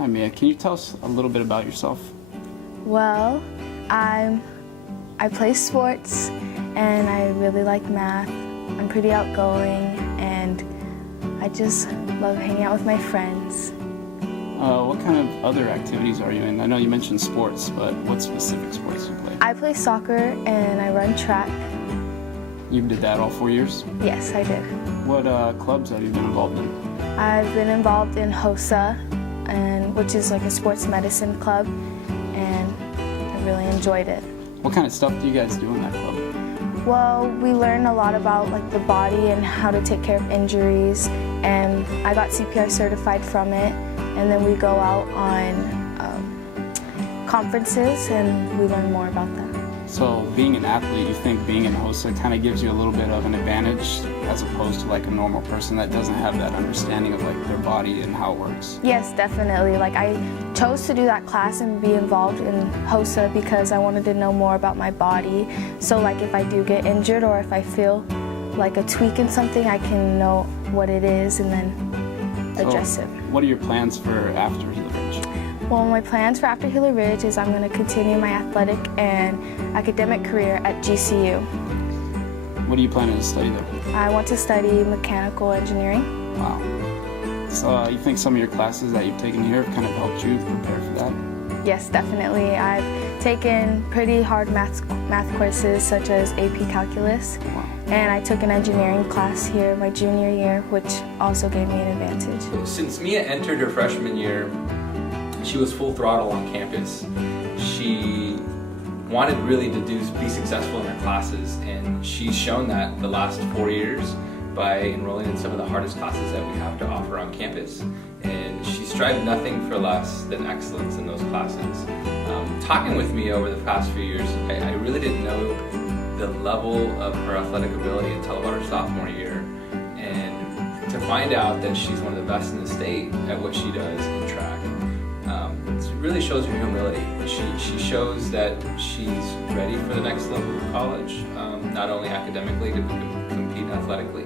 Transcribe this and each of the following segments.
Hi Mia, can you tell us a little bit about yourself? Well, I play sports and I really like math. I'm pretty outgoing and I just love hanging out with my friends. What kind of other activities are you in? I know you mentioned sports, but what specific sports do you play? I play soccer and I run track. You did that all 4 years? Yes, I did. What clubs have you been involved in? I've been involved in HOSA, which is like a sports medicine club, and I really enjoyed it. What kind of stuff do you guys do in that club? Well, we learn a lot about like the body and how to take care of injuries, and I got CPR certified from it, and then we go out on conferences and we learn more about them. So being an athlete, you think being in HOSA kind of gives you a little bit of an advantage as opposed to like a normal person that doesn't have that understanding of like their body and how it works? Yes, definitely. Like I chose to do that class and be involved in HOSA because I wanted to know more about my body. So like if I do get injured or if I feel like a tweak in something, I can know what it is and then address it. What are your plans for after Gila Ridge? Well, my plans for after Gila Ridge is I'm going to continue my athletic and academic career at GCU. What are you planning to study there? I want to study mechanical engineering. Wow. So you think some of your classes that you've taken here have kind of helped you prepare for that? Yes, definitely. I've taken pretty hard math courses such as AP Calculus. Wow. And I took an engineering class here my junior year, which also gave me an advantage. Since Mia entered her freshman year, she was full throttle on campus. She wanted really to be successful in her classes, and she's shown that the last 4 years by enrolling in some of the hardest classes that we have to offer on campus. And she strived nothing for less than excellence in those classes. Talking with me over the past few years, I really didn't know the level of her athletic ability until about her sophomore year. And to find out that she's one of the best in the state at what she does in track, it really shows her humility. She shows that she's ready for the next level of college, not only academically to compete athletically.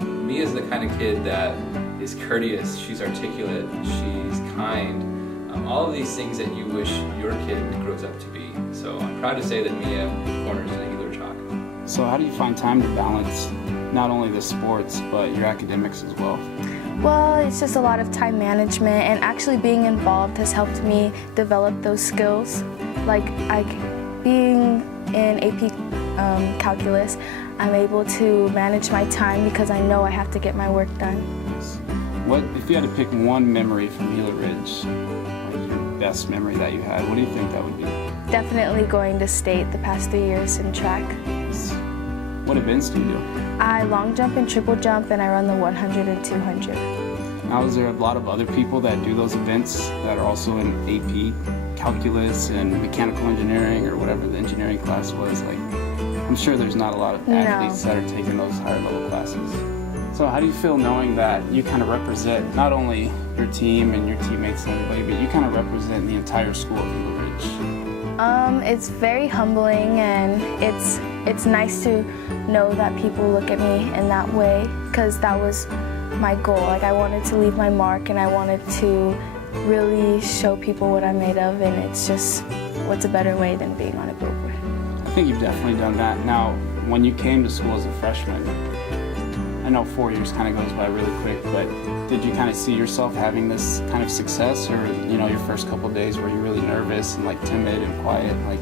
Mia's the kind of kid that is courteous, she's articulate, she's kind, all of these things that you wish your kid grows up to be. So I'm proud to say that Mia corners in Gila Chalk. So how do you find time to balance not only the sports, but your academics as well? Well, it's just a lot of time management, and actually being involved has helped me develop those skills. Like being in AP Calculus, I'm able to manage my time because I know I have to get my work done. What if you had to pick one memory from Gila Ridge, like your best memory that you had, what do you think that would be? Definitely going to state the past 3 years in track. What events do you do? I long jump and triple jump, and I run the 100 and 200. Now, is there a lot of other people that do those events that are also in AP Calculus and mechanical engineering or whatever the engineering class was? Like, I'm sure there's not a lot of athletes that are taking those higher level classes. So how do you feel knowing that you kind of represent not only your team and your teammates and everybody, but you kind of represent the entire school of Gila Ridge? It's very humbling, and it's nice to know that people look at me in that way, because that was my goal. Like I wanted to leave my mark, and I wanted to really show people what I'm made of, and it's just, what's a better way than being on a billboard? I think you've definitely done that. Now, when you came to school as a freshman, I know 4 years kind of goes by really quick, but did you kind of see yourself having this kind of success, or your first couple of days were you really nervous and like timid and quiet? Like,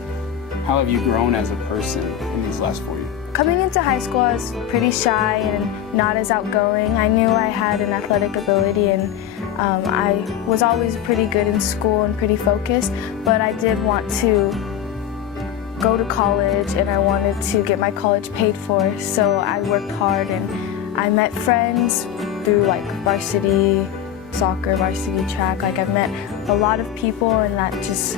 how have you grown as a person in these last 4 years? Coming into high school, I was pretty shy and not as outgoing. I knew I had an athletic ability, and I was always pretty good in school and pretty focused, but I did want to go to college, and I wanted to get my college paid for, so I worked hard, and I met friends through like varsity soccer, varsity track. Like I've met a lot of people, and that just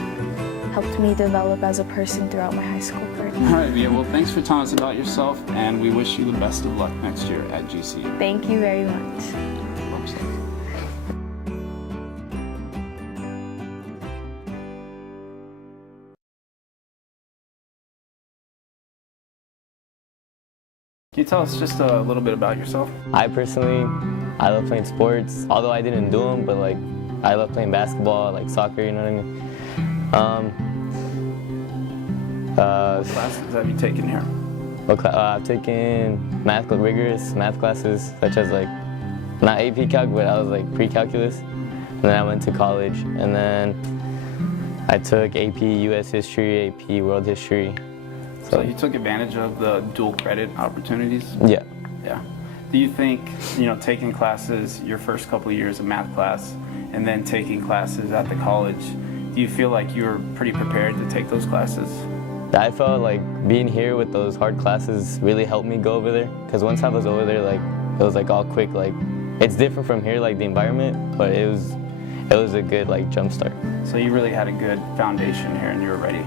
helped me develop as a person throughout my high school career. All right, Mia, well, thanks for telling us about yourself, and we wish you the best of luck next year at GCU. Thank you very much. Can you tell us just a little bit about yourself? I love playing sports. Although I didn't do them, but like I love playing basketball, like soccer, you know what I mean? Classes have you taken here? I've taken rigorous math classes, such as like, not AP Calc, but I was like pre-calculus. And then I went to college, and then I took AP US History, AP World History. So you took advantage of the dual credit opportunities? Yeah. Yeah. Do you think, taking classes your first couple of years of math class and then taking classes at the college, do you feel like you were pretty prepared to take those classes? I felt like being here with those hard classes really helped me go over there. Because once I was over there, like, it was like all quick. Like, it's different from here, like the environment, but it was a good like jump start. So you really had a good foundation here and you were ready.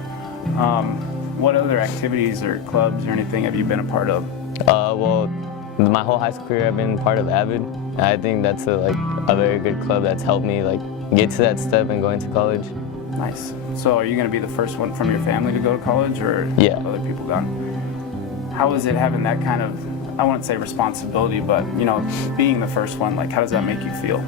What other activities or clubs or anything have you been a part of? Well, my whole high school career I've been part of AVID. And I think that's a very good club that's helped me like get to that step and go into college. Nice. So are you going to be the first one from your family to go to college, or yeah, other people gone? How is it having that kind of, I wouldn't say responsibility, but being the first one, like how does that make you feel?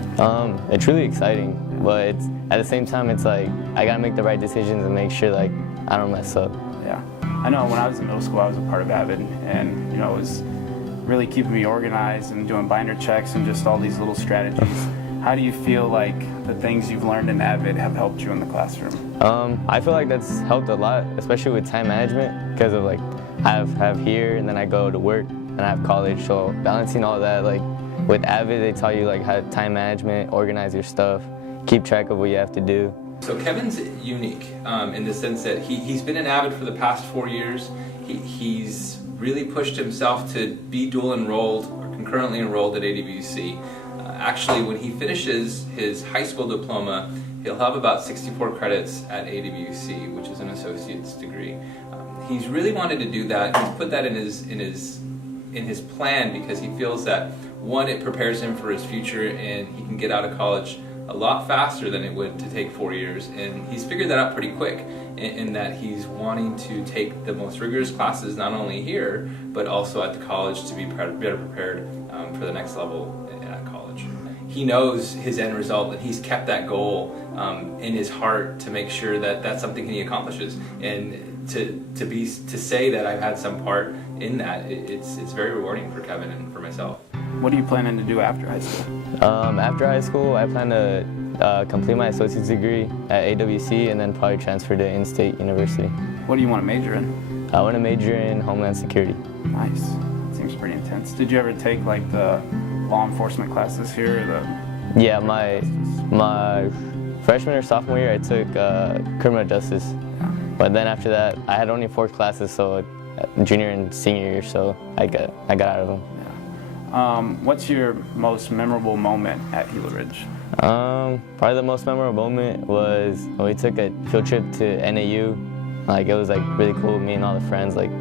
It's really exciting, but at the same time it's like I gotta make the right decisions and make sure like I don't mess up. Yeah. I know when I was in middle school I was a part of AVID, and it was really keeping me organized and doing binder checks and just all these little strategies. How do you feel like the things you've learned in AVID have helped you in the classroom? I feel like that's helped a lot, especially with time management, because of like I have here and then I go to work and I have college, so balancing all that, like with AVID they tell you like how time management, organize your stuff, keep track of what you have to do. So Kevin's unique in the sense that he's been in AVID for the past 4 years. He's really pushed himself to be dual enrolled or concurrently enrolled at AWC. Actually, when he finishes his high school diploma, he'll have about 64 credits at AWC, which is an associate's degree. He's really wanted to do that. He's put that in his plan because he feels that, one, it prepares him for his future and he can get out of college a lot faster than it would to take 4 years. And he's figured that out pretty quick in that he's wanting to take the most rigorous classes not only here, but also at the college to be better prepared for the next level at college. He knows his end result and he's kept that goal in his heart to make sure that that's something he accomplishes. And to say that I've had some part in that, it's very rewarding for Kevin and for myself. What are you planning to do after high school? After high school, I plan to complete my associate's degree at AWC and then probably transfer to In-State University. What do you want to major in? I want to major in Homeland Security. Nice. Seems pretty intense. Did you ever take like the law enforcement classes here? Or the yeah, my freshman or sophomore year I took criminal justice. Yeah. But then after that, I had only 4 classes, so junior and senior year, so I got out of them. What's your most memorable moment at Gila Ridge? Probably the most memorable moment was when we took a field trip to NAU. Like, it was like really cool, me and all the friends, like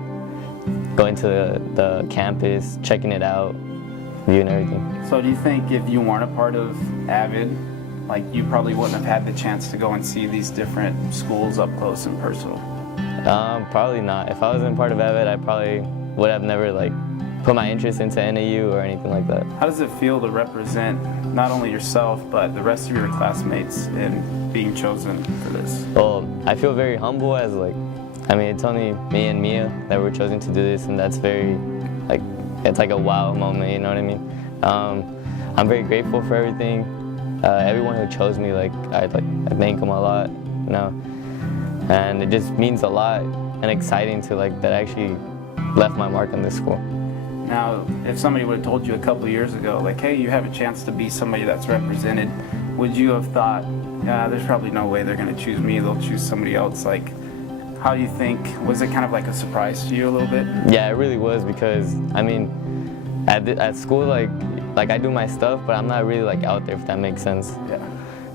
going to the campus, checking it out, viewing everything. So do you think if you weren't a part of AVID, like you probably wouldn't have had the chance to go and see these different schools up close and personal? Probably not. If I wasn't part of AVID, I probably would have never like put my interest into NAU or anything like that. How does it feel to represent not only yourself, but the rest of your classmates in being chosen for this? Well, I feel very humble as it's only me and Mia that were chosen to do this, and that's very, it's like a wow moment, you know what I mean? I'm very grateful for everything. Everyone who chose me, I thank them a lot, you know? And it just means a lot and exciting to that I actually left my mark on this school. Now, if somebody would have told you a couple of years ago, hey, you have a chance to be somebody that's represented, would you have thought, there's probably no way they're going to choose me, they'll choose somebody else? How do you think, was it kind of like a surprise to you a little bit? Yeah, it really was, because, at school, I do my stuff, but I'm not really out there, if that makes sense. Yeah.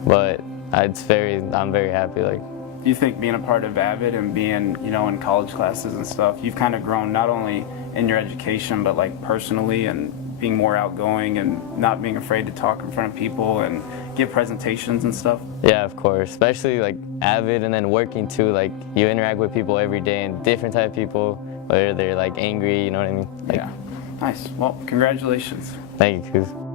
But I'm very happy. Do you think being a part of AVID and being, in college classes and stuff, you've kind of grown not only in your education, but personally, and being more outgoing and not being afraid to talk in front of people and give presentations and stuff? Yeah, of course. Especially AVID and then working too. You interact with people every day and different type of people, whether they're angry, you know what I mean? Yeah. Nice. Well, congratulations. Thank you, Kuz.